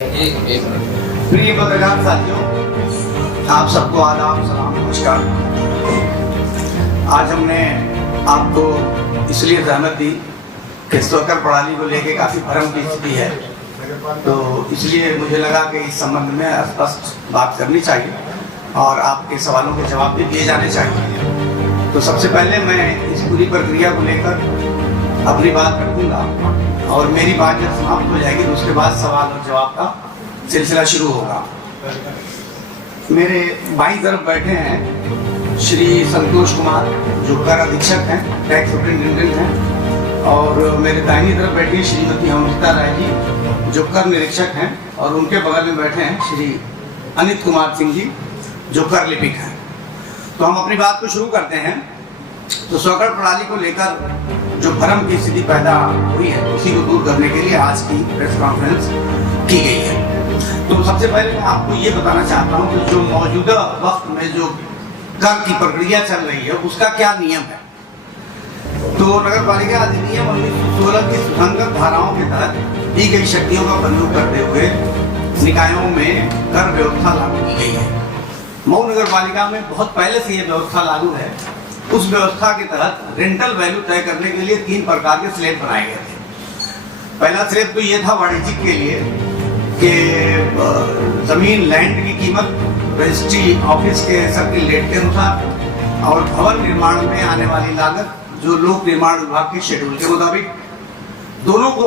प्रिय पत्रकार साथियों, आप सबको आदाब, सलाम, नमस्कार। आज हमने आपको इसलिए जहमत दी कि स्वकर प्रणाली को लेकर काफ़ी भ्रम की स्थिति है, तो इसलिए मुझे लगा कि इस संबंध में स्पष्ट बात करनी चाहिए और आपके सवालों के जवाब भी दिए जाने चाहिए। तो सबसे पहले मैं इस पूरी प्रक्रिया को लेकर अपनी बात रखूँगा और मेरी बात जब समाप्त हो जाएगी तो उसके बाद सवाल और जवाब का सिलसिला शुरू होगा। मेरे बाईं तरफ बैठे हैं श्री संतोष कुमार, जो कर अधीक्षक हैं, टैक्स सुपरिटेंडेंट हैं, और मेरे दाहिनी तरफ बैठी है श्रीमती अमृता राय जी, जो कर निरीक्षक हैं, और उनके बगल में बैठे हैं श्री अनित कुमार सिंह जी, जो कर लिपिक हैं। तो हम अपनी बात को शुरू करते हैं। तो स्वकर प्रणाली को लेकर जो भ्रम की स्थिति पैदा हुई है, उसी को दूर करने के लिए आज की प्रेस कॉन्फ्रेंस की गई है। तो सबसे पहले मैं आपको ये बताना चाहता हूँ कि जो मौजूदा वक्त में जो कर की प्रक्रिया चल रही है उसका क्या नियम है। तो नगर पालिका अधिनियम 1916 की सुसंगत धाराओं के तहत दी गई शक्तियों का प्रयोग करते हुए निकायों में कर व्यवस्था लागू की गई है। मऊ नगर पालिका में बहुत पहले से ये व्यवस्था लागू है। उस व्यवस्था के तहत रेंटल वैल्यू तय करने के लिए 3 प्रकार के स्लैब बनाए गए थे। पहला स्लैब तो ये था वाणिज्यिक के लिए कि जमीन लैंड की कीमत रजिस्ट्री ऑफिस के सर्किल रेट के अनुसार और भवन निर्माण में आने वाली लागत जो लोक निर्माण विभाग के शेड्यूल के मुताबिक, दोनों को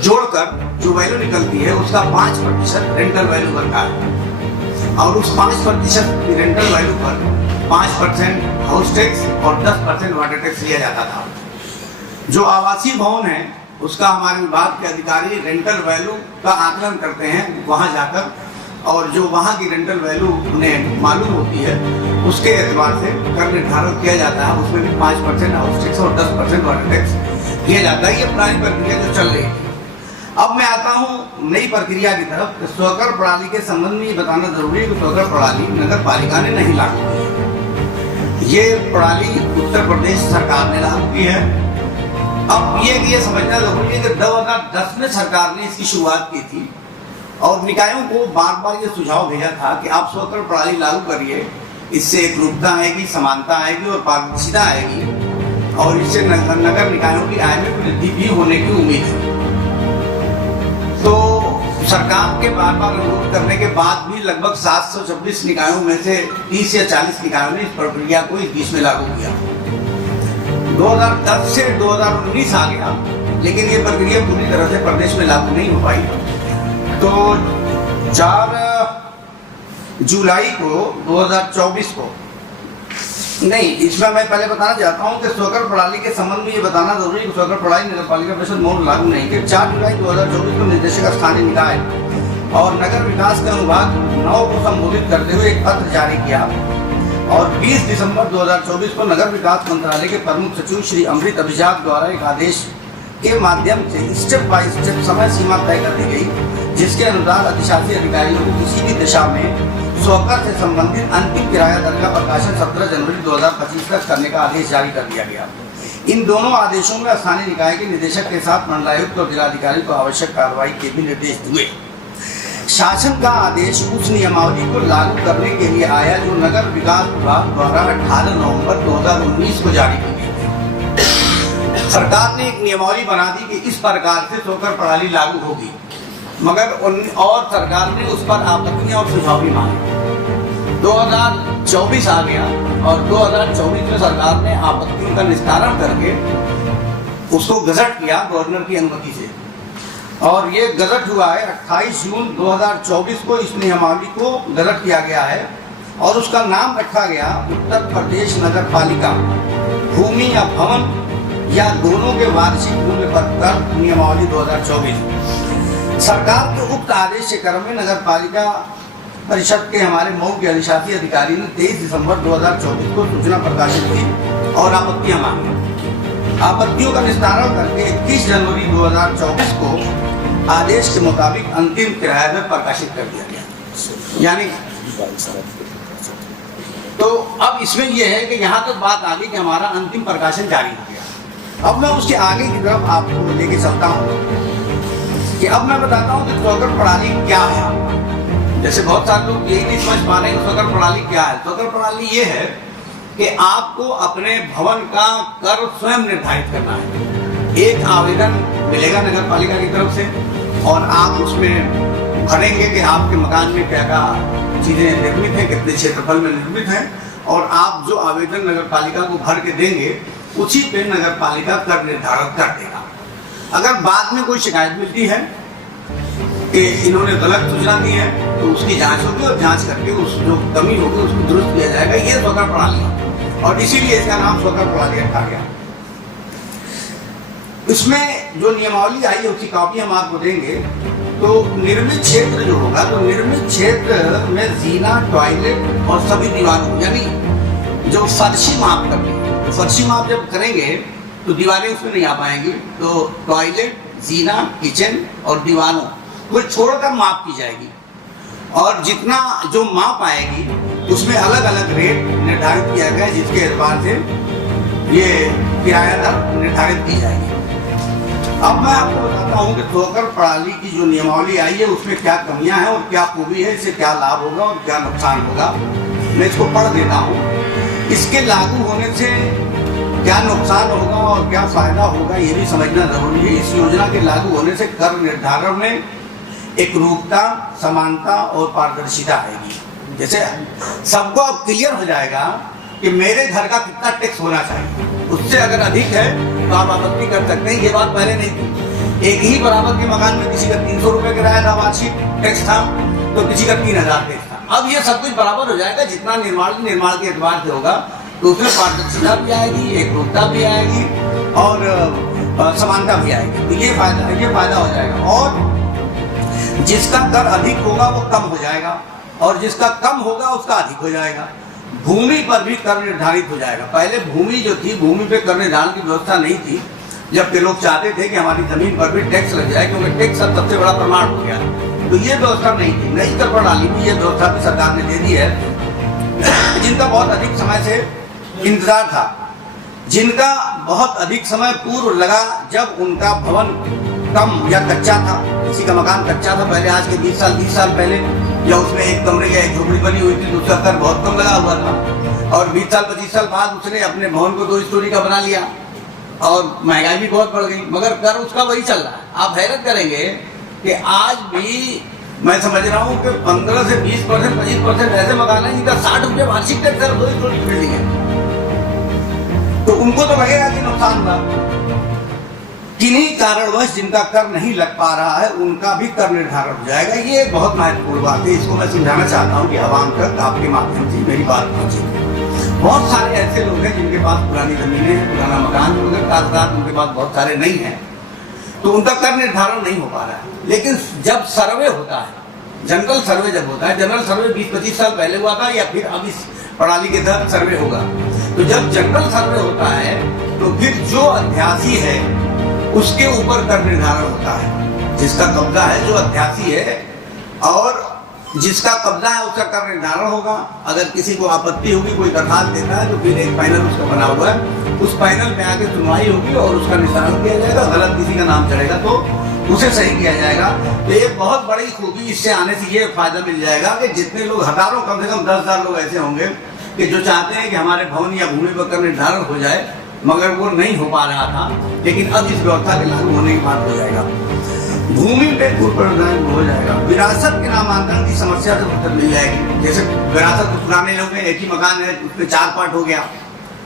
जोड़कर जो वैल्यू निकलती है उसका 5% रेंटल वैल्यू बनता है, और उस 5% रेंटल वैल्यू पर 5% हाउस टैक्स और 10% वाटर टैक्स लिया जाता था। जो आवासीय भवन है उसका हमारे विभाग के अधिकारी रेंटल वैल्यू का आकलन करते हैं वहां जाकर, और जो वहां की रेंटल वैल्यू उन्हें मालूम होती है उसके एतबार से कर निर्धारित किया जाता है। उसमें भी 5% हाउस टैक्स और 10% वाटर टैक्स लिया जाता है। ये पुरानी प्रक्रिया जो चल रही है। अब मैं आता हूँ नई प्रक्रिया की तरफ। स्वकर प्रणाली के संबंध में ये बताना जरूरी है कि स्वकर प्रणाली नगर पालिका ने नहीं लागू की। ये प्रणाली उत्तर प्रदेश सरकार ने लागू की है। अब ये समझना जरूरी है कि 2010 में सरकार ने इसकी शुरुआत की थी और निकायों को बार बार ये सुझाव भेजा था कि आप स्वकर प्रणाली लागू करिए, इससे एक रूपता आएगी, समानता आएगी और पारदर्शिता आएगी, और इससे नगर निकायों की आय में वृद्धि भी होने की उम्मीद है। तो सरकार के बार बार अनुरोध करने के बाद भी लगभग 726 निकायों में से 30 या 40 निकायों ने इस प्रक्रिया को इस बीच में लागू किया। 2010 से 2019 आ गया, लेकिन ये प्रक्रिया पूरी तरह से प्रदेश में लागू नहीं हो पाई। तो 4 जुलाई को 2024 को नहीं, इसमें मैं पहले बताना चाहता हूं कि स्वकर प्रणाली के संबंध में ये बताना जरूरी है कि स्वकर प्रणाली नगर पालिका परिषद मऊ लागू नहीं कि 4 जुलाई 2024 को निर्देशक स्थानीय निकाय और नगर विकास के अनुभाग 9 को संबोधित करते हुए एक पत्र जारी किया, और 20 दिसंबर 2024 को नगर विकास मंत्रालय के प्रमुख सचिव श्री अमृत अभिजात द्वारा एक आदेश के माध्यम से स्टेप बाय स्टेप समय सीमा तय कर दी गई, जिसके अनुसार अधिशासी अधिकारियों को किसी भी दिशा में स्वकर से संबंधित अंतिम किराया दर का प्रकाशन 17 जनवरी 2025 तक करने का आदेश जारी कर दिया गया। इन दोनों आदेशों में स्थानीय निकाय के निदेशक के साथ मंडलायुक्त और जिलाधिकारी को आवश्यक कार्रवाई के भी निर्देश दिए। शासन का आदेश उस नियमावली को लागू करने के लिए आया जो नगर विकास विभाग द्वारा 18 नवंबर 2019 को जारी की गई थी। सरकार ने एक नियमावली बना दी कि इस प्रकार से स्वकर प्रणाली लागू होगी, मगर और सरकार ने उस पर आपत्तियां और सुझाव भी मांगे। 2024 आ गया और 2024 में सरकार ने आपत्तियों का निस्तारण करके उसको गजट किया गवर्नर की अनुमति से, और ये गजट हुआ है 28 जून 2024 को। इस नियमावली को गजट किया गया है और उसका नाम रखा गया उत्तर प्रदेश नगर पालिका भूमि या भवन या दोनों के वार्षिक मूल्य पर नियमावली 2024। सरकार के उक्त आदेश के क्रम में नगर पालिका परिषद के हमारे मऊ के अधिशासी अधिकारी ने 23 दिसंबर 2024 को सूचना प्रकाशित की और आपत्तियां मांगी। आपत्तियों का निस्तारण करके 21 जनवरी 2024 को आदेश के मुताबिक अंतिम किराया दर प्रकाशित कर दिया गया। यानी तो अब इसमें यह है कि यहाँ तक बात आ गई कि हमारा अंतिम प्रकाशन जारी हो गया। अब मैं उसके आगे की तरफ आपको लेके चलता हूँ कि अब मैं बताता हूँ कि स्वकर प्रणाली क्या है। जैसे बहुत सारे लोग यही नहीं समझ पा रहे हैं स्वकर प्रणाली क्या है। स्वकर प्रणाली ये है कि आपको अपने भवन का कर स्वयं निर्धारित करना है। एक आवेदन मिलेगा नगर पालिका की तरफ से और आप उसमें भरेंगे कि आपके मकान में क्या क्या चीजें निर्मित हैं, कितने क्षेत्रफल में निर्मित हैं, और आप जो आवेदन नगर पालिका को भर के देंगे उसी पे नगर पालिका कर निर्धारित कर देगा। अगर बाद में कोई शिकायत मिलती है कि इन्होंने गलत सूचना दी है तो उसकी जांच होगी और जांच करके उस जो कमी होगी उसको दुरुस्त किया जाएगा। ये स्वकर प्रणाली है और इसीलिए इसका नाम स्वकर प्रणाली रखा गया। इसमें जो नियमावली आई है उसकी कॉपी हम आपको देंगे। तो निर्मित क्षेत्र जो होगा, तो निर्मित क्षेत्र में जीना, टॉयलेट और सभी दीवारों, यानी जो फर्शी माप करनी है, फर्शी माप जब करेंगे तो दीवारें उसमें नहीं आ पाएंगी। तो टॉयलेट, जीना, किचन और दीवारों को छोड़कर माप की जाएगी और जितना जो माप आएगी उसमें अलग अलग रेट निर्धारित किया गया, जिसके एतबार से ये किराया दर निर्धारित की जाएगी। अब मैं आपको बताता हूँ कि स्वकर प्रणाली की जो नियमावली आई है उसमें क्या कमियां हैं और क्या खूबी है, इससे क्या लाभ होगा और क्या नुकसान होगा। मैं इसको पढ़ देता हूँ। इसके लागू होने से क्या नुकसान होगा और क्या फायदा होगा ये भी समझना जरूरी है। इस योजना के लागू होने से कर निर्धारण में एकरूपता, समानता और पारदर्शिता आएगी। जैसे सबको अब क्लियर हो जाएगा कि मेरे घर का कितना टैक्स होना चाहिए, उससे अगर अधिक है तो आप आपत्ति कर सकते हैं। ये बात पहले नहीं थी। एक ही बराबर के मकान में किसी का 300 रुपए किराया था, वार्षिक टैक्स था, तो किसी का 3000 टैक्स था। अब ये सब कुछ बराबर हो जाएगा। जितना निर्माण के एतबार से होगा तो उसमें पारदर्शिता भी आएगी, एकरूपता भी आएगी और समानता भी आएगी। तो ये फायदा हो जाएगा। और जिसका कर अधिक होगा वो कम हो जाएगा और जिसका कम होगा उसका अधिक हो जाएगा। भूमि पर भी कर निर्धारित हो जाएगा। पहले भूमि जो थी, भूमि पे कर निर्धारण की व्यवस्था नहीं थी, जबकि लोग चाहते थे कि हमारी जमीन पर भी टैक्स लग जाए, क्योंकि टैक्स सबसे बड़ा प्रमाण हो गया। तो ये व्यवस्था नहीं थी। नई कर प्रणाली में ये व्यवस्था भी सरकार ने दे दी है। जिनका बहुत अधिक समय से इंतजार था, जिनका बहुत अधिक समय पूर्व लगा, जब उनका भवन कम या कच्चा था, किसी का मकान कच्चा था पहले, आज के 20 साल 30 साल पहले, या उसमें एक कमरे या एक झोपड़ी बनी हुई थी तो उसका कर बहुत कम लगा हुआ था, और 20 साल 25 साल बाद उसने अपने भवन को 2 स्टोरी का बना लिया और महंगाई भी बहुत बढ़ गई, मगर कर उसका वही चल रहा है। आप हैरत करेंगे कि आज भी मैं समझ रहा हूँ कि 15 से 20%, 25% ऐसे मकान है जिनका 60 रुपये वार्षिक टैक्स है, 2 स्टोरी की बिल्डिंग है। तो उनको तो लगेगा कि नुकसान हुआ। किन्हीं कारणवश जिनका कर नहीं लग पा रहा है उनका भी कर निर्धारण हो जाएगा। ये बहुत महत्वपूर्ण बात है। इसको मैं समझाना चाहता हूँ कि आवाम तक आपके माध्यम से मेरी बात पहुंचे। बहुत सारे ऐसे लोग हैं जिनके पास पुरानी जमीनें हैं, पुराना मकान, मगर कागजात उनके पास बहुत सारे नहीं हैं, तो उनका कर निर्धारण नहीं हो पा रहा है। लेकिन जब सर्वे होता है, जनरल सर्वे जब होता है, जनरल सर्वे 20-25 साल पहले हुआ था या फिर अब इस प्रणाली के तहत सर्वे होगा, तो जब जनरल सर्वे होता है तो फिर जो अध्यासी है उसके ऊपर कर निर्धारण होता है। जिसका कब्जा है, जो अध्यासी है और जिसका कब्जा है उसका कर निर्धारण होगा। अगर किसी को आपत्ति होगी, कोई दरखास्त देता है, तो फिर एक पैनल उसका बना हुआ है, उस पैनल में आके सुनवाई होगी और उसका निशान किया जाएगा। गलत किसी का नाम चढ़ेगा तो उसे सही किया जाएगा। तो एक बहुत बड़ी खूबी इससे आने से ये फायदा मिल जाएगा कि जितने लोग, हजारों, कम से कम 10,000 लोग ऐसे होंगे कि जो चाहते हैं कि हमारे भवन या भूमि पर कर निर्धारण हो जाए, मगर वो नहीं हो पा रहा था, लेकिन अब इस व्यवस्था के लागू होने के बाद हो जाएगा। भूमि पे पूर्वप्रधान हो जाएगा। विरासत के नामांकन की समस्या से उत्तर मिल जाएगी। जैसे विरासत को पुराने लोग हैं, एक ही मकान है, उसमें 4 पार्ट हो गया,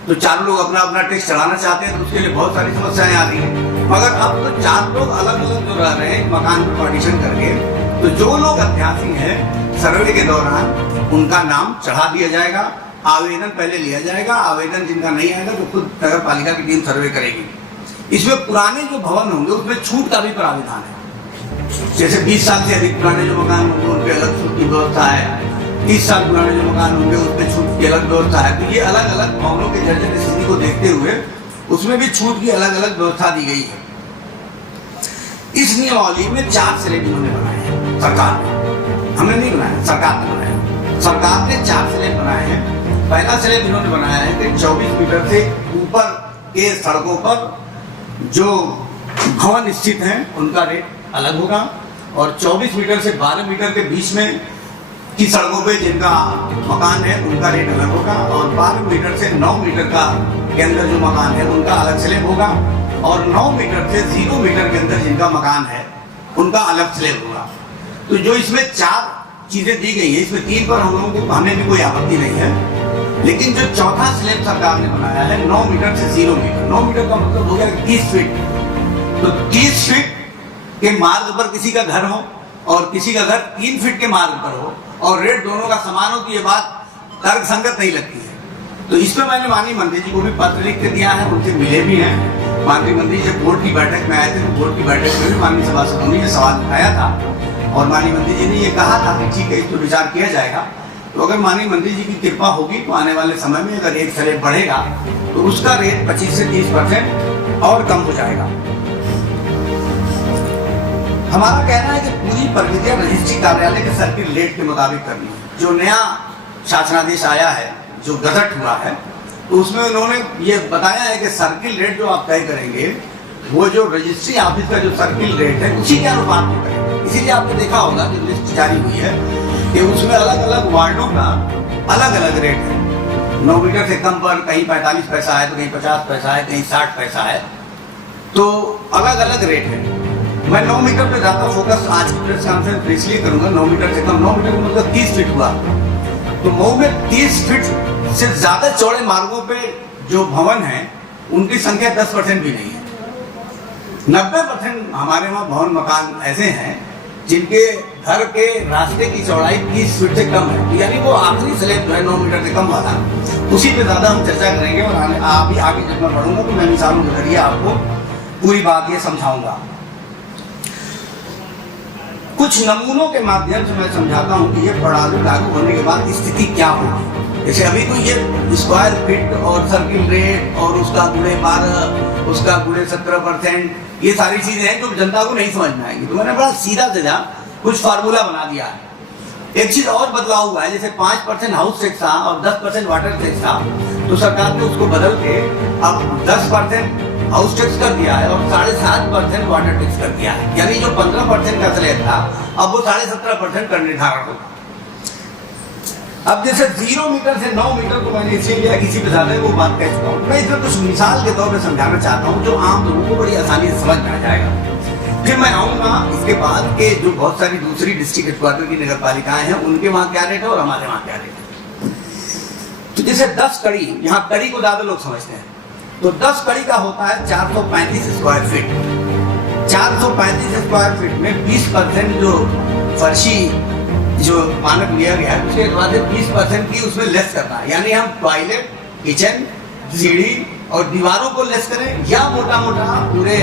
तो 4 लोग अपना अपना टैक्स चढ़ाना चाहते हैं, तो उसके लिए बहुत सारी समस्याएं आ रही हैं। मगर अब तो 4 लोग अलग अलग जो रह रहे हैं मकान में पार्टीशन करके, तो जो लोग अध्यासी हैं सर्वे के दौरान उनका नाम चढ़ा दिया जाएगा। आवेदन पहले लिया जाएगा, आवेदन जिनका नहीं आएगा तो खुद नगर पालिका की टीम सर्वे करेगी। इसमें पुराने जो भवन होंगे उसमें छूट का भी प्राविधान है। जैसे 20 साल से अधिक पुराने जो मकान होंगे उन पे अलग छूट की व्यवस्था है, 30 साल पुराने जो मकान होंगे उसमें छूट की अलग व्यवस्था है। तो ये अलग अलग भवनों के जर्जर स्थिति को देखते हुए उसमें भी छूट की अलग अलग व्यवस्था दी गई है। इस नियमावली में 4 स्लैब इन्होंने बनाए हैं, सरकार ने, हमने नहीं बनाया, सरकार ने बनाया। सरकार ने 4 स्लैब बनाए हैं। पहला स्लैब इन्होंने बनाया है कि 24 मीटर से ऊपर के सड़कों पर जो भवन स्थित हैं उनका रेट अलग होगा, और 24 मीटर से 12 मीटर के बीच में की सड़कों पे जिनका मकान है उनका रेट अलग होगा, और 12 मीटर से 9 मीटर का के अंदर जो मकान है उनका अलग स्लैब होगा, और 9 मीटर से 0 मीटर के अंदर जिनका मकान है उनका अलग स्लैब होगा। तो जो इसमें 4 चीजें दी गई है, इसमें 3 पर हम लोगों को हमें भी कोई आपत्ति नहीं है, लेकिन जो चौथा स्लैब सरकार ने बनाया है 9 मीटर से 0 मीटर, 9 मीटर का मतलब हो गया 30 फीट। तो 30 फीट के मार्ग पर किसी का घर हो और किसी का घर 3 फीट के मार्ग पर हो और रेट दोनों का समान हो, तो ये बात तर्क संगत नहीं लगती है। तो इस पर मैंने माननीय मंत्री जी को भी पत्र लिख के दिया है, उनसे मिले भी हैं। माननीय मंत्री जब बोर्ड की बैठक में आए थे तो बोर्ड की बैठक में भी माननीय सभासदों ने ये सवाल उठाया था, और माननीय मंत्री जी ने ये कहा था कि ठीक है, इस पर विचार किया जाएगा। तो अगर माननीय मंत्री जी की कृपा होगी तो आने वाले समय में अगर एक स्लैब बढ़ेगा तो उसका रेट 25 से 30% और कम हो जाएगा। हमारा कहना है कि पूरी प्रक्रिया रजिस्ट्री कार्यालय के सर्किल रेट के मुताबिक करनी है। जो नया शासनादेश आया है, जो गजट हुआ है, तो उसमें उन्होंने ये बताया है कि सर्किल रेट जो आप तय करेंगे वो जो रजिस्ट्री ऑफिस का जो सर्किल रेट है उसी के अनुपात में करेंगे। इसीलिए आपने देखा होगा कि लिस्ट जारी हुई है कि उसमें अलग अलग वार्डों का अलग अलग रेट है। 9 मीटर से कम पर कहीं 45 पैसा है, तो कहीं 50 पैसा है, कहीं 60 पैसा है, तो अलग अलग रेट है। मैं 9 मीटर पे ज्यादा फोकस आज की प्रेस कॉन्फ्रेंस इसलिए करूंगा। 9 मीटर से कम, 9 मीटर का मतलब 30 फीट हुआ। तो मऊ में 30 फीट से ज्यादा चौड़े मार्गों पे जो भवन है उनकी संख्या 10% भी नहीं है। 90% हमारे वहाँ भवन मकान ऐसे हैं जिनके घर के रास्ते की चौड़ाई 30 फीट से कम है। तो यानी वो आखिरी स्लैब जो है 9 मीटर से कम वाला, उसी पे ज्यादा हम चर्चा करेंगे। और आगे जब मैं बढ़ूंगा तो मैं मिसालों के जरिए आपको पूरी बात ये समझाऊंगा। कुछ नमूनों के माध्यम से मैं समझाता हूं कि ये प्रणाली लागू होने के बाद स्थिति क्या होगी। जैसे अभी तो ये स्क्वायर फीट और सर्किल रेट और उसका गुणे 12, उसका गुणे 17%, ये सारी चीजें हैं जो जनता को नहीं समझ में आएंगी। तो मैंने बड़ा सीधा सीधा कुछ फार्मूला बना दिया है। एक चीज और बदलाव हुआ है, जैसे 5% हाउस टैक्स था और 10% वाटर टैक्स था, तो सरकार ने उसको बदल के अब 10% हाउस टैक्स कर दिया है और 7.5% वाटर टैक्स कर दिया है। यानी जो 15% का स्लैब था अब वो 17.5% का निर्धारण होगा। अब जैसे 0 मीटर से 9 मीटर को मैंने इसलिए लिया, किसी पे ज्यादा वो बात कह चुका हूँ। मैं इसमें कुछ मिसाल के तौर पर समझाना चाहता हूँ जो आम लोगों को बड़ी आसानी से समझ में आ जाएगा। फिर मैं आऊंगा इसके बाद के जो बहुत सारी दूसरी डिस्ट्रिक्ट हेडक्वार्टर की नगर पालिकाएं हैं उनके वहां क्या रेट है और हमारे वहां क्या रेट है। तो जैसे 10 कड़ी, यहाँ कड़ी को ज्यादा लोग समझते हैं, तो 10 कड़ी का होता है 435 स्क्वायर फीट। 435 स्क्वायर फीट में 20% जो फर्शी जो मानक लिया गया है उसके बाद 20% की उसमें लेस करना है। यानी हम टॉयलेट, किचन, सीढ़ी और दीवारों को लेस करें या मोटा मोटा पूरे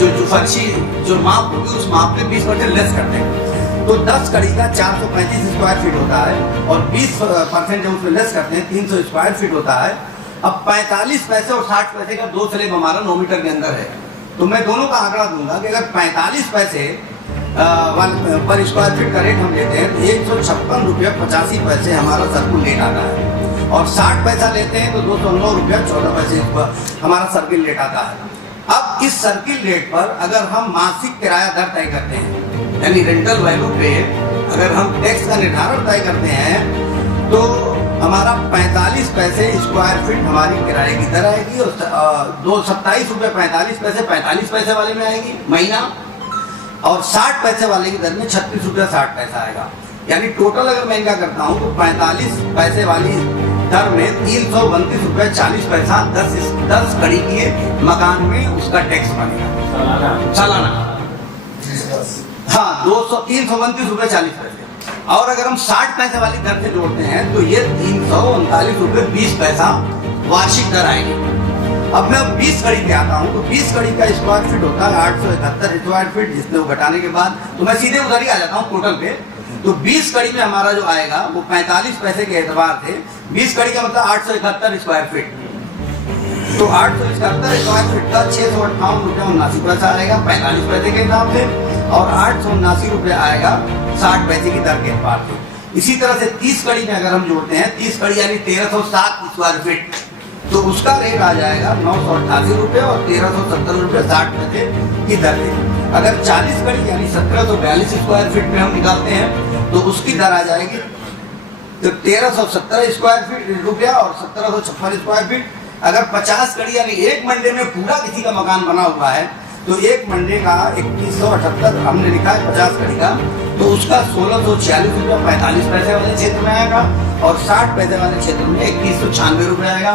जो फर्शी जो माप होगी उस माप में 20% लेस करते हैं। तो 10 कड़ी का 435 स्क्वायर फीट होता है और 20% जब उसमें लेस करते हैं 300 स्क्वायर फीट होता है। अब 45 पैसे और 60 पैसे का 2 स्लैब हमारा 9 मीटर के अंदर है। तो मैं दोनों का आंकड़ा दूंगा कि अगर 45 पैसे पर स्क्वायर फीट का रेट हम लेते हैं तो 156 रुपया 85 पैसे हमारा सर्कुल रेट आता है, और 60 पैसा लेते हैं तो 209 रुपया 14 पैसे हमारा सर्किल रेट आता है। अब इस सर्किल रेट पर अगर हम मासिक किराया दर तय करते हैं, यानी रेंटल वैल्यू पे अगर हम टैक्स का निर्धारण तय करते हैं तो हमारा 45 पैसे स्क्वायर फीट हमारी किराए की दर आएगी, और 27 रुपये 45 पैसे वाले में आएगी महीना, और 60 पैसे वाले की दर में 36 रुपया 60 पैसा आएगा। यानी टोटल अगर मैं इनका करता हूँ तो 45 पैसे वाली दर में 332 रुपया 40 पैसा 10 कड़ी के मकान में उसका टैक्स बनेगा सालाना। हाँ, 332 रुपये 40 पैसे। और अगर हम 60 पैसे वाली दर से जोड़ते हैं तो ये 339 रुपये 20 पैसा वार्षिक दर आएगी। अब मैं 20 कड़ी पे आता हूँ तो 20 कड़ी का स्क्वायर फीट होता है 871 स्क्वायर फीट, जिसमें वो घटाने के बाद तो मैं सीधे उधर ही आ जाता हूँ टोटल पे। तो 20 कड़ी में हमारा जो आएगा वो 45 पैसे के एतबार से 20 कड़ी का मतलब 871 स्क्वायर फीट। तो 871 स्क्वायर फीट का 658 रुपया 79 पैसा आएगा 45 पैसे के हिसाब से, और 879 रुपया आएगा 60 पैसे की दर के एतबार से। इसी तरह से 30 कड़ी में अगर हम जोड़ते हैं 30 कड़ी यानी 1307 स्क्वायर फीट, तो उसका रेट आ जाएगा 988 रुपये और 1370 रुपये 60 पैसे की दर से। अगर 40 कड़ी यानी 1742 स्क्वायर फीट में हम निकालते हैं तो उसकी दर आ जाएगी तो 1317 स्क्वायर फीट रुपया और 1756 स्क्वायर फीट। अगर 50 कड़ी यानी एक मंडे में पूरा किसी का मकान बना हुआ है तो एक मंडे का 2178 हमने लिखा है 50 कड़ी का, तो उसका 1646 रुपया 45 पैसे वाले क्षेत्र में आएगा और 60 पैसे वाले क्षेत्र में 2196 रुपये आएगा।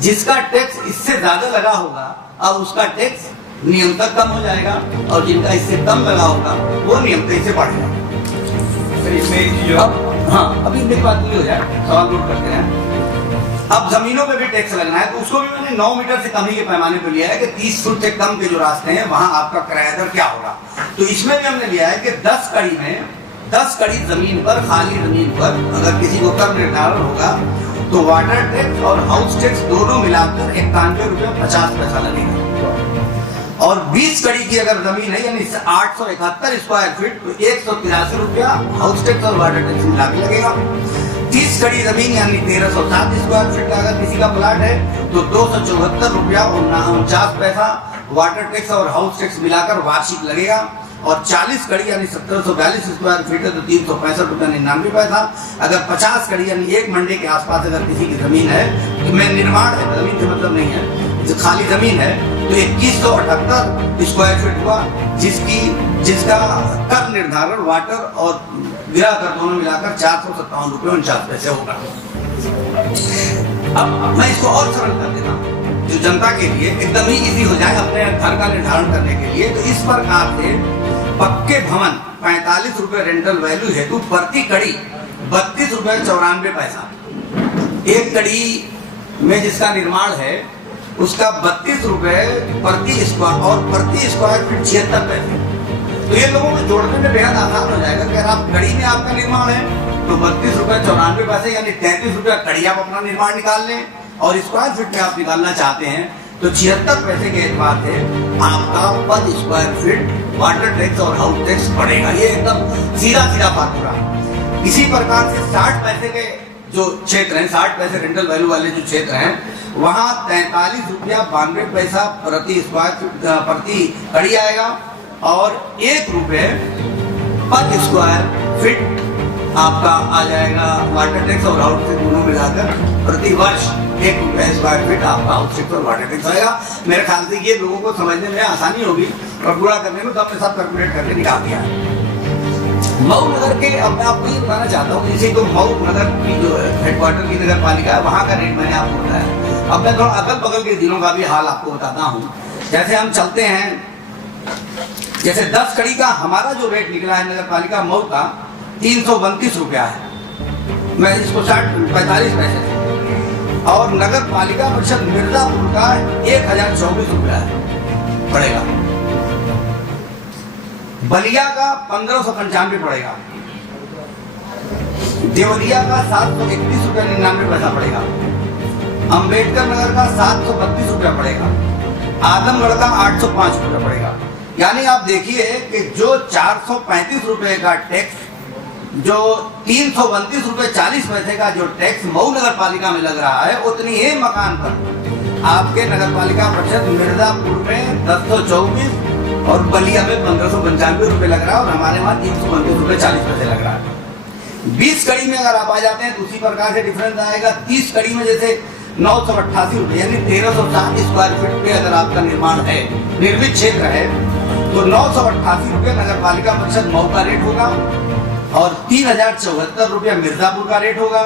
जिसका टैक्स इससे ज्यादा लगा होगा अब उसका टैक्स नियमतक कम हो जाएगा और जिनका इससे कम लगा होगा वो नियमतक से बढ़ेगा। हाँ, अभी मेरी बात नहीं हो जाए, सवाल नोट करते हैं। अब जमीनों पे भी टैक्स लगना है तो उसको भी मैंने 9 मीटर से कमी के पैमाने पर लिया है कि 30 फुट से कम के जो रास्ते हैं वहां आपका किराया दर क्या होगा। तो इसमें भी हमने लिया है कि 10 कड़ी में 10 कड़ी जमीन पर, खाली जमीन पर अगर किसी को कर निर्धारण होगा तो वाटर टैक्स और हाउस टैक्स दोनों मिलाकर 91 रुपये 50 पैसा लगेगा। और 20 कड़ी की अगर जमीन है यानी 871 स्क्वायर फीट तो 183 रुपया हाउस टैक्स और वाटर टैक्स मिला के लगेगा। 30 कड़ी जमीन यानी 1307 स्क्वायर फीट का अगर किसी का प्लाट है तो 274 रुपया और 49 पैसा वाटर टैक्स और हाउस टैक्स मिलाकर वार्षिक लगेगा। और 40 कड़ी यानी 1742 स्क्वायर फीट है तो 365 रुपया 99 पैसा। अगर 50 कड़ी यानी एक मंडे के आसपास अगर किसी की जमीन है तो में निर्माण है, जमीन से मतलब नहीं है, जो खाली जमीन है तो 2178 स्क्वायर फीट हुआ जिसका कर निर्धारण वाटर और गिरा कर दोनों मिलाकर 457 रुपये 49 पैसे होगा। अब मैं इसको और सरल कर देता हूँ जो जनता के लिए एकदम ही इजी हो जाए अपने घर का निर्धारण करने के लिए। तो इस प्रकार से पक्के भवन 45 रुपये रेंटल वैल्यू हेतु प्रति कड़ी 32 रुपये 94 पैसा। एक कड़ी में जिसका निर्माण है उसका 32 रुपये प्रति स्क्वायर और प्रति स्क्वायर फीट 76 पैसे। तो ये लोगों को जोड़ने में बेहद आसान हो जाएगा कि अगर आप कड़ी में आपका निर्माण है तो 32 रुपये 94 पैसे यानी 33 रुपया कड़ी आप अपना निर्माण निकाल लें और स्क्वायर फीट में आप निकालना चाहते हैं तो 76 पैसे के एतबार से आपका पर स्क्वायर फीट वाटर टैक्स और हाउस टैक्स बढ़ेगा। ये एकदम सीधा सीधा फार्मूला। इसी प्रकार से 60 पैसे के जो क्षेत्र हैं, 60 पैसे रेंटल वैल्यू वाले जो क्षेत्र हैं वहाँ 43 रुपया 92 पैसा प्रति स्क्वायर फीट प्रति कड़ी आएगा और 1 रुपये पर स्क्वायर फीट आपका आ जाएगा वाटर टैक्स और हाउस टैक्स दोनों मिलाकर प्रति वर्ष 1 रुपया स्क्वायर फीट आपका हाउस टैक्स और वाटर टैक्स आएगा। मेरे ख्याल से ये लोगों को समझने में आसानी होगी और पूरा करने में तो अपने साथ कैलकुलेट करके निकाल दिया है। मऊ नगर के अब मैं आपको ये बताना चाहता हूँ, जैसे तो मऊ नगर की जो हेडक्वार्टर की नगर पालिका है वहाँ का रेट मैंने आपको बताया। अब मैं थोड़ा अगल बगल के जिलों का भी हाल आपको बताता हूँ। जैसे हम चलते हैं, जैसे 10 कड़ी का हमारा जो रेट निकला है नगर पालिका मऊ का 332 रुपया है, मैं इसको 45 पैसे से। और नगर पालिका परिषद मिर्जापुर का 1024 रुपया है पड़ेगा। बलिया का 1595 पड़ेगा। देवरिया का 731 रुपया 99 पैसा पड़ेगा। अंबेडकर नगर का 732 रुपया पड़ेगा। आजमगढ़ का 805 रुपया पड़ेगा। यानी आप देखिए कि जो 435 रुपए का टैक्स, जो 332 रुपये 40 पैसे का जो टैक्स मऊ नगर पालिका में लग रहा है उतनी ही मकान पर आपके नगर पालिका परिषद मिर्जापुर में 1024 और बलिया में 1595 रुपये लग रहा है और हमारे वहाँ 332 रुपये 40 पैसे लग रहा है। 20 कड़ी में अगर आप आ जाते हैं तो उसी प्रकार से डिफरेंस आएगा। 30 कड़ी में जैसे 988 रुपये यानी 1360 स्क्वायर फीट पे अगर आपका निर्माण है, निर्मित क्षेत्र है तो 988 रुपये नगर पालिका परिषद मऊ का रेट होगा और 3074 रुपये मिर्जापुर का रेट होगा।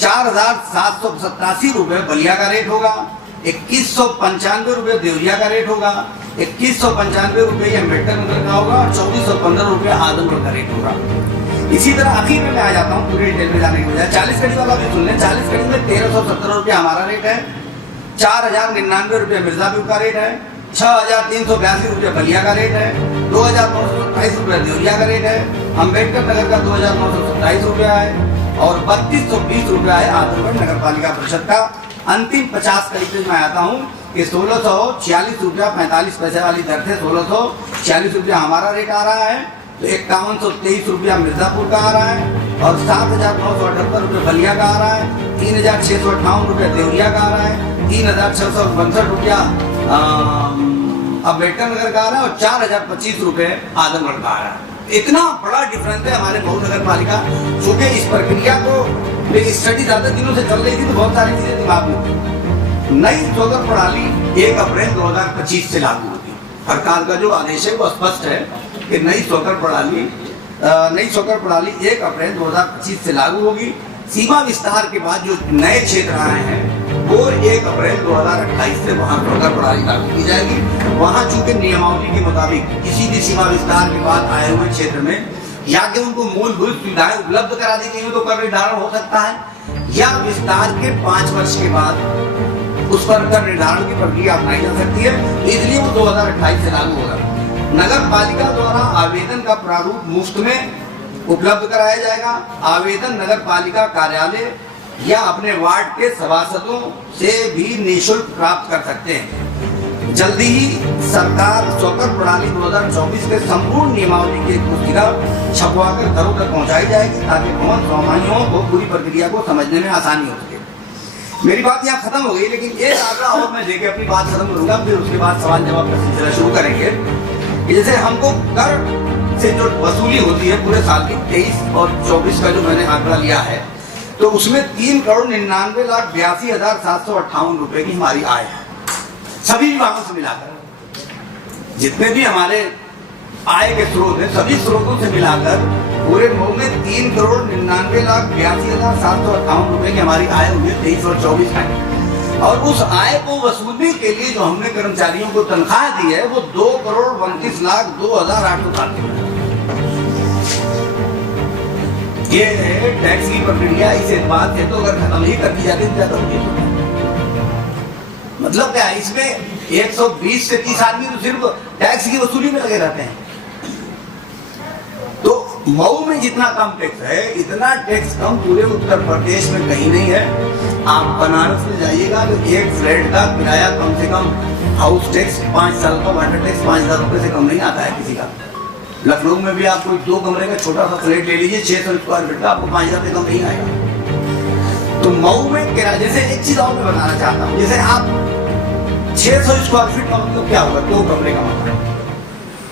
4787 रुपये बलिया का रेट होगा। 2195 रुपये देवरिया का रेट होगा। 2195 रुपये अम्बेडकर नगर का होगा और 2415 रुपये आजमगढ़ का रेट होगा। इसी तरह आखिर में मैं आ जाता हूँ पूरी डिटेल में जाने के बजाय 40 कड़ी वाला भी सुन लें। 40 कड़ी में 1370 रुपये हमारा रेट है। 4099 रुपये मिर्जापुर का रेट है। 6382 रुपये बलिया का रेट है। 2927 रुपये देवरिया का रेट है। अम्बेडकर नगर का 2927 रुपया है और 3220 रुपया है आजमगढ़ नगर पालिका परिषद का। अंतिम 50 कड़ी पे मैं आता हूँ कि 1646 रुपया 45 पैसे वाली दर से 1646 रुपया हमारा रेट आ रहा है। तो 5123 रुपया मिर्जापुर का आ रहा है और 7978 रुपये बलिया का आ रहा है। 3658 रुपये देवरिया का आ रहा है। 3662 रुपया अम्बेडकर नगर का आ रहा है और 4025 रुपए आजमगढ़ का आ रहा है। इतना बड़ा डिफरेंस है हमारे मऊ नगर पालिका। चूंकि इस प्रक्रिया को स्टडी ज्यादा दिनों से चल रही थी तो बहुत सारी चीजें दिमाग में। नई स्वकर प्रणाली 1 अप्रैल 2025 से लागू होगी। सरकार का जो आदेश है वो स्पष्ट है कि नई स्वकर प्रणाली 1 अप्रैल 2025 से लागू होगी। सीमा विस्तार के बाद जो नए क्षेत्र आए हैं वो 1 अप्रैल 2028 से वहां स्वकर प्रणाली लागू की जाएगी। वहां चूंकि नियमावली के मुताबिक किसी भी सीमा विस्तार के बाद आए हुए क्षेत्र में या कि उनको मूलभूत सुविधाएं उपलब्ध करा दी गई हो तो कर निर्धारण हो सकता है, या विस्तार के 5 वर्ष के बाद उस पर कर निर्धारण की प्रक्रिया अपनाई जा सकती है। इसलिए वो 2028 से लागू होगा। नगर पालिका द्वारा आवेदन का प्रारूप मुफ्त में उपलब्ध कराया जाएगा। आवेदन नगर पालिका कार्यालय या अपने वार्ड के सभासदों से भी निःशुल्क प्राप्त कर सकते हैं। जल्दी ही सरकार स्वकर प्रणाली 2024 के संपूर्ण नियमावली की एक पुस्तिका छपवाकर घरों तक पहुंचाई जाएगी ताकि भवन स्वामियों को पूरी प्रक्रिया को समझने में आसानी हो सके। मेरी बात यहाँ खत्म हो गई, लेकिन एक आंकड़ा और मैं देके अपनी बात खत्म करूंगा, फिर उसके बाद सवाल जवाब का सिलसिला शुरू करेंगे। जैसे हमको कर से जो वसूली होती है पूरे साल की 23 और 24 का जो मैंने आंकड़ा लिया है, तो उसमें 3,99,82,758 रुपए की हमारी आय है। सभी विभागों से मिलाकर जितने भी हमारे आय के स्रोत हैं, सभी स्रोतों से मिलाकर पूरे मऊ में 3,99,82,758 रुपए की हमारी आय हुई है 23 और 24 में। और उस आय को वसूलने के लिए जो हमने कर्मचारियों को तनख्वाह दी है वो 2,29,02,860 है। ये टैक्स की प्रक्रिया इस बात है तो अगर खत्म ही कर दी जाती तो ज्यादा होगी। मतलब क्या है, इसमें 120 से 30 आदमी तो सिर्फ टैक्स की वसूली में लगे रहते हैं। तो मऊ में जितना कम टैक्स है इतना टैक्स कम पूरे उत्तर प्रदेश में कहीं नहीं है। आप बनारस में जाइएगा तो एक फ्लैट का किराया कम से कम हाउस टैक्स 5 साल का वाटर टैक्स 5,000 रुपए से कम नहीं आता है किसी का। लखनऊ में भी आप कोई 2 कमरे का छोटा सा फ्लैट ले लीजिए 600 स्क्वायर फीट का, आपको 5,000 से कम नहीं आएगा। तो मऊ में किराया, जैसे एक चीज और मैं बताना चाहता हूँ, जैसे आप 600 स्क्वायर फीट का मतलब क्या होगा, 2 कमरे का मकान।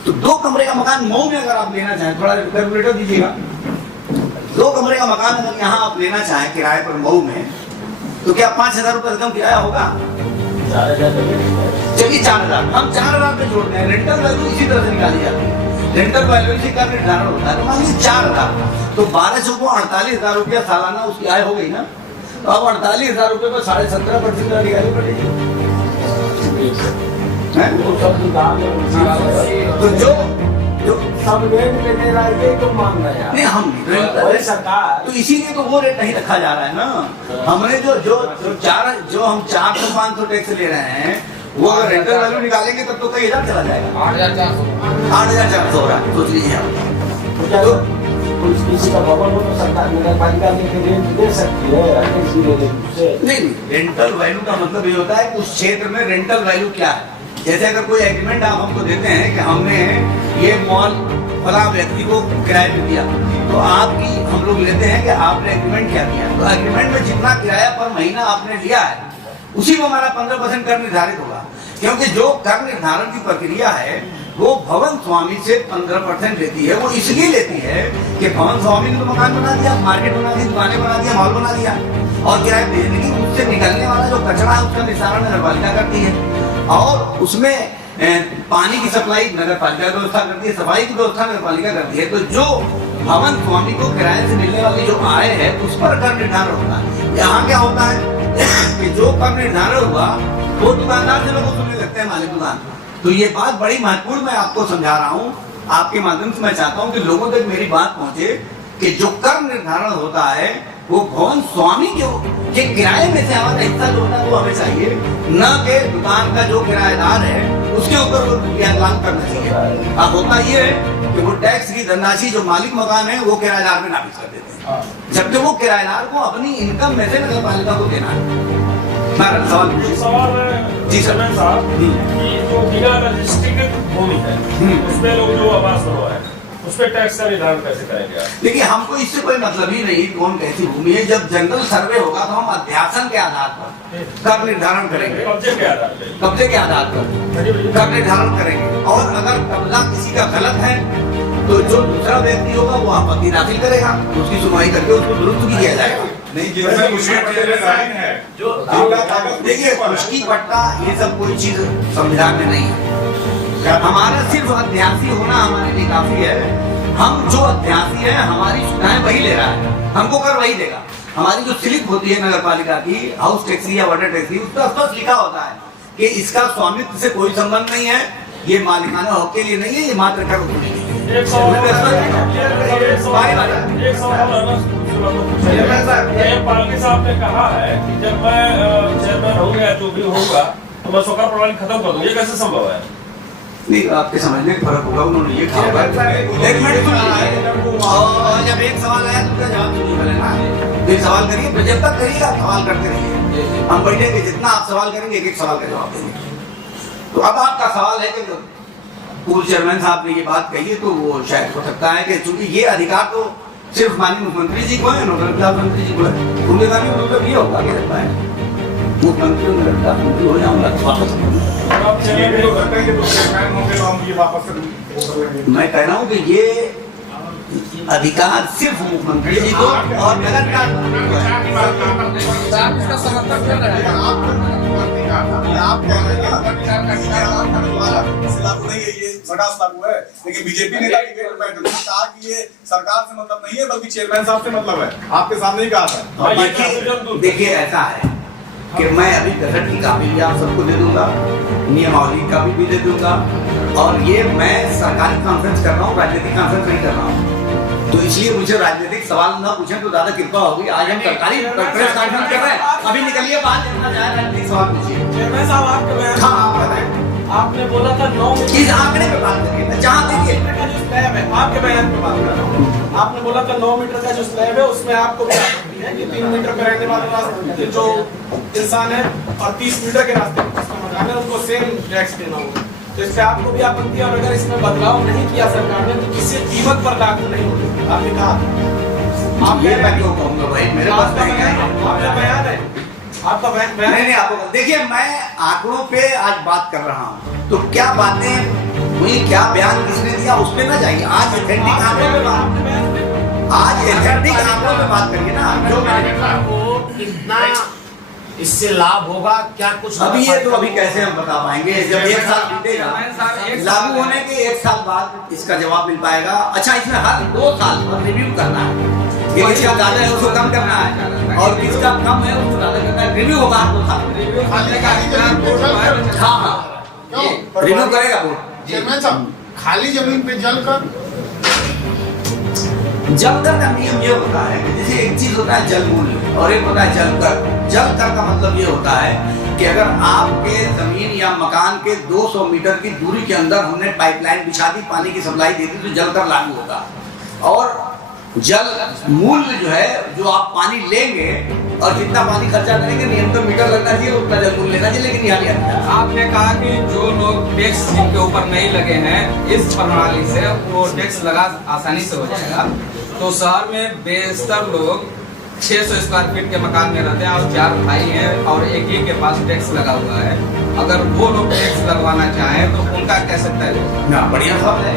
तो 2 कमरे का मकान मऊ में अगर आप लेना चाहें, थोड़ा कैलकुलेटर दीजिएगा, 2 कमरे का मकान अगर यहाँ आप लेना चाहें किराए पर मऊ में, तो क्या 5,000 रुपए से कम किराया होगा? 4,000। चलिए 4,000 हम 4,000 पे जोड़ते हैं। रेंटल वैल्यू इसी तरह से निकाली जाती है। रेंटल वैल्यू इसी का निर्धारण होता है। तो मान लीजिए 4,000, तो 1200 को 48,000 रुपया सालाना उसकी आय हो गई ना। तो अब 48,000 रुपए पर 17.5% का निकाली पड़ेगी। तो जो सब रेंट पे दे रहा है ये तो मांग रहे हैं। नहीं, हम सरकार तो इसीलिए तो वो रेट नहीं रखा जा रहा है ना। हमने जो हम 400-500 टैक्स ले रहे हैं वो अगर रेंटल वैल्यू निकालेंगे तब तो कई हजार चला जाएगा। 8,400 हो रहा है, सोच लीजिए आप। तो किसी का भवन हो तो सरकार नगर पालिका में रेंट दे सकती है। नहीं, रेंटल वैल्यू का मतलब ये होता है कि उस क्षेत्र में रेंटल वैल्यू क्या है। जैसे अगर कोई एग्रीमेंट आप हमको देते हैं कि हमने ये मॉल फला व्यक्ति को किराए पे दिया, तो आपकी हम लोग लेते हैं कि आपने एग्रीमेंट क्या किया। तो एग्रीमेंट में जितना किराया पर महीना आपने लिया है उसी को हमारा 15% कर निर्धारित होगा। क्योंकि जो कर निर्धारण की प्रक्रिया है वो भवन स्वामी से 15% लेती है। वो इसलिए लेती है कि भवन स्वामी ने तो मकान बना दिया, मार्केट बना दी, दुकानें बना दिया, मॉल बना दिया, और किराए पे, लेकिन उससे निकलने वाला जो कचरा है उसका निस्तारण नगर पालिका करती है। और उसमें पानी की सप्लाई नगर पालिका व्यवस्था करती है, सफाई की व्यवस्था नगर पालिका करती है। तो जो भवन स्वामी को किराए से मिलने वाली जो आय है उस पर कर निर्धारण होता है। यहाँ क्या होता है कि जो कर निर्धारण हुआ वो दुकानदार से लोग वसूलने लगते हैं, मालिक दुकान। तो ये बात बड़ी महत्वपूर्ण मैं आपको समझा रहा हूँ। आपके माध्यम से मैं चाहता हूँ कि लोगों तक मेरी बात पहुंचे कि जो कर निर्धारण होता है वो भवन स्वामी के किराए में से हमारा हिस्सा जो होता है वो हमें चाहिए, न कि दुकान का जो किराएदार है उसके ऊपर वो लागू करना चाहिए। अब होता ये है कि वो टैक्स की धनराशि जो मालिक मकान है वो किराएदार में नाफिज कर देते हैं, जबकि वो किराएदार को अपनी इनकम में से नगर पालिका को देना है। सवाल है जी सर साहब कि जो बिना रजिस्ट्रीकृत भूमि है उसमें लोग जो आवास बनवाए उस पर टैक्स का निर्धारण कैसे करेंगे आप? देखिए हमको इससे कोई मतलब ही नहीं कौन कैसी भूमि है। जब जनरल सर्वे होगा तो हम अध्यासन के आधार पर कर निर्धारण करेंगे, कब्जे के आधार पे। कब्जे के आधार पर कर निर्धारण करेंगे। और अगर कब्जा किसी का गलत है तो जो दूसरा व्यक्ति होगा वो आपत्ति दाखिल करेगा, उसकी सुनवाई करके उसको दुरुस्त भी किया जाएगा। नहीं जो देखिए पुष्टि पट्टा ये सब कोई चीज संविधान में नहीं है। हमारा सिर्फ अध्यासी होना हमारे लिए काफी है। हम जो अध्यासी है हमारी सुविधाएं वही ले रहा है, हमको कर वही देगा। हमारी जो स्लिप होती है नगर पालिका की हाउस टैक्स या वाटर टैक्स की, उस पर स्पष्ट लिखा होता है कि इसका स्वामित्व से कोई संबंध नहीं है, ये मालिकाना हक के लिए नहीं है, ये मात्र कर पालकी साहब ने कहा है कि जब मैं चेयरमैन हो गया जो भी होगा तो मैं स्वकर प्रणाली खत्म कर दूं, ये कैसे संभव है? नहीं आपके समझने का फर्क होगा। उन्होंने ये कहा एक मिनट और जब एक सवाल आया तो उसका जवाब नहीं मिलेगा। एक सवाल करिए, जब तक करिएगा सवाल करते रहिए, हम बैठेंगे जितना आप सवाल करेंगे एक एक सवाल का जवाब देंगे। तो अब आपका सवाल है कि पूर्व चेयरमैन साहब ने ये बात कही है तो वो शायद हो सकता है कि चूंकि ये अधिकार तो सिर्फ माननीय मुख्यमंत्री जी को है, नगर विकास मंत्री जी को है, उनके का भी मतलब ये होगा कि लगता है मुख्यमंत्री नगर विकास मंत्री हो जाऊंगा तो वापस। मैं कह रहा हूँ कि ये अधिकार सिर्फ मुख्यमंत्री जी को और नगर विकास मंत्री को है। इसका समर्थन कर रहे हैं आप कह रहे हैं लागू नहीं है, ये सटास लागू है, लेकिन बीजेपी नेता की कहा कि ये सरकार से मतलब नहीं है बल्कि चेयरमैन साहब से मतलब है। आपके सामने ही कहा था। देखिए ऐसा है कि मैं अभी गजट की कॉपी भी आप सबको दे दूंगा, नियमावली की कॉपी भी दे दूंगा, और ये मैं सरकारी कॉन्फ्रेंस कर रहा हूँ, राजनीतिक कॉन्फ्रेंस नहीं कर रहा हूँ। तो इसलिए मुझे राजनीतिक सवाल न पूछें तो ज्यादा कृपा होगी। आज हम सरकारी प्रेस कॉन्फ्रेंस कर रहे हैं, अभी निकलिए बाहर, जितना चाहे राजनीतिक सवाल पूछिए। चेयरमैन साहब आपके बयान हाँ आप बताएं, आपने बोला था 9 इस आंकड़े पे बात करिए, जहाँ देखिए का जो स्लैब है, आपके बयान पे बात कर रहा हूँ। आपने बोला था 9 मीटर का जो स्लैब है उसमें आपको क्या है कि 3 मीटर पे रहने वाले रास्ते जो इंसान है और 30 मीटर के रास्ते में जिसका मकान है उनको सेम टैक्स देना होगा। तो इससे आपको भी आपत्ति, और अगर इसमें बदलाव नहीं किया सरकार ने तो किसी कीमत पर लागू नहीं होगी, आपने कहा। आप ये मैं क्यों कहूँगा भाई, मेरे पास नहीं है आपका बयान है, आपका बयान नहीं आपको। देखिए मैं आंकड़ों पे आज बात कर रहा हूँ, तो क्या बातें हुई, क्या बयान किसने दिया उस पे ना जाइए। आज एथेंटिक आंकड़ों पे बात, आज एथेंटिक आंकड़ों पे बात करिए ना। जो को कितना इससे लाभ होगा, क्या कुछ अभी ये तो अभी कैसे हम बता पाएंगे, जब 1 साल बीतेगा लागू होने के 1 साल बाद इसका जवाब मिल पाएगा। अच्छा इसमें हर 2 साल पर रिव्यू करना है, ये किसका ज्यादा है उसको कम करना है और किसका कम है उसको ज्यादा करना है। रिव्यू होगा हर 2 साल, रिव्यू करेगा बोर्ड। चेयरमैन साहब खाली जमीन पे जलकर जल कर का नियम ये होता है कि जैसे एक चीज होता है जल मूल्य और एक होता है जल कर। जल कर का मतलब ये होता है कि अगर आपके जमीन या मकान के 200 मीटर की दूरी के अंदर हमने पाइपलाइन बिछा दी, पानी की सप्लाई दे दी, तो जल कर लागू होगा। और जल मूल्य जो है, जो आप पानी लेंगे और जितना पानी खर्चा करेंगे नियंत्रण मीटर लगना चाहिए, उतना जल मूल्य लेना चाहिए, लेकिन यहाँ नहीं आता। आपने कहा कि जो लोग टैक्स जिनके ऊपर नहीं लगे हैं इस प्रणाली से वो टैक्स लगा आसानी से हो जाएगा। तो शहर में बेशतर लोग 600 स्क्वायर फीट के मकान में रहते हैं और 4 भाई हैं और एक ही के पास टैक्स लगा हुआ है। अगर वो लोग टैक्स लगवाना चाहें तो उनका कैसे तय होगा? बढ़िया सवाल है।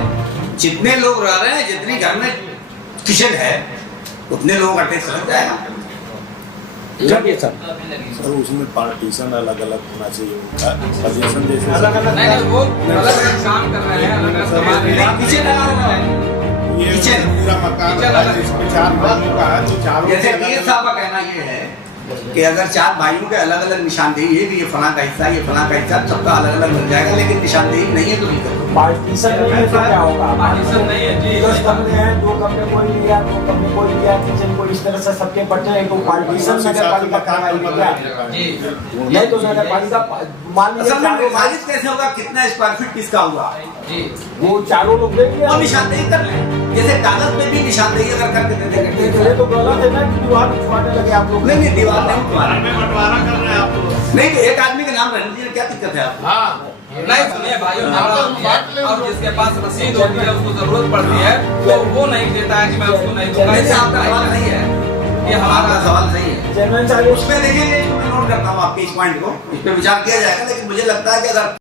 जितने लोग रह रहे हैं, जितनी घर में किचन है, उतने लोगों का टैक्स लग जाएगा। सर उसमें पार्टीशन अलग अलग होना चाहिए, पोजीशन जैसे अलग अलग नहीं वो अलग अलग काम कर रहे हैं, अलग अलग सामान किचन अलग है, ये किचन पूरा मकान है जिसमें 4 भाइयों का है, तो चारों जैसे पीएस साहब का कहना ये है कि अगर 4 भाइयों के अलग अलग निशानदेही है कि ये फलां का हिस्सा, ये फलां का हिस्सा, सबका अलग अलग मिल जाएगा, लेकिन निशानदेही नहीं है तो नहीं करो। पार्टीशन नहीं है तो क्या होगा? पार्टीशन नहीं है जी। 10 कमरे हैं, 2 कमरे कोई लिया, 2 कमरे कोई लिया, किचन को इस तरह से सबके पट्टे हैं, तो पार्टीशन नगर पालिका कराएगी क्या? नहीं तो नगर पालिका मान लीजिए असल में विभाजित कैसे होगा, कितना स्क्वायर फीट किसका हुआ, वो चारों लोग देंगे और निशानदेही कर लें। जैसे कागज पे भी निशानदेही अगर करके देते ये तो गलत है ना कि दीवार उठवाने लगे आप लोग। नहीं दीवार नहीं उठवा रहे, बंटवारा कर रहे हैं आप लोग। नहीं तो एक आदमी के नाम रहने दीजिए, क्या दिक्कत है आपको? हाँ नहीं सुनिए भाइयों, झगड़ा होती है और जिसके पास रसीद होती है उसको जरूरत पड़ती है वो नहीं देता है कि मैं उसको नहीं दूंगा। नहीं, आपका सवाल नहीं है, ये हमारा सवाल सही है। चेयरमैन साहब उसमें देखिए मैं नोट करता हूँ आपके इस पॉइंट को, इस पे विचार किया जाएगा, लेकिन मुझे लगता है कि अगर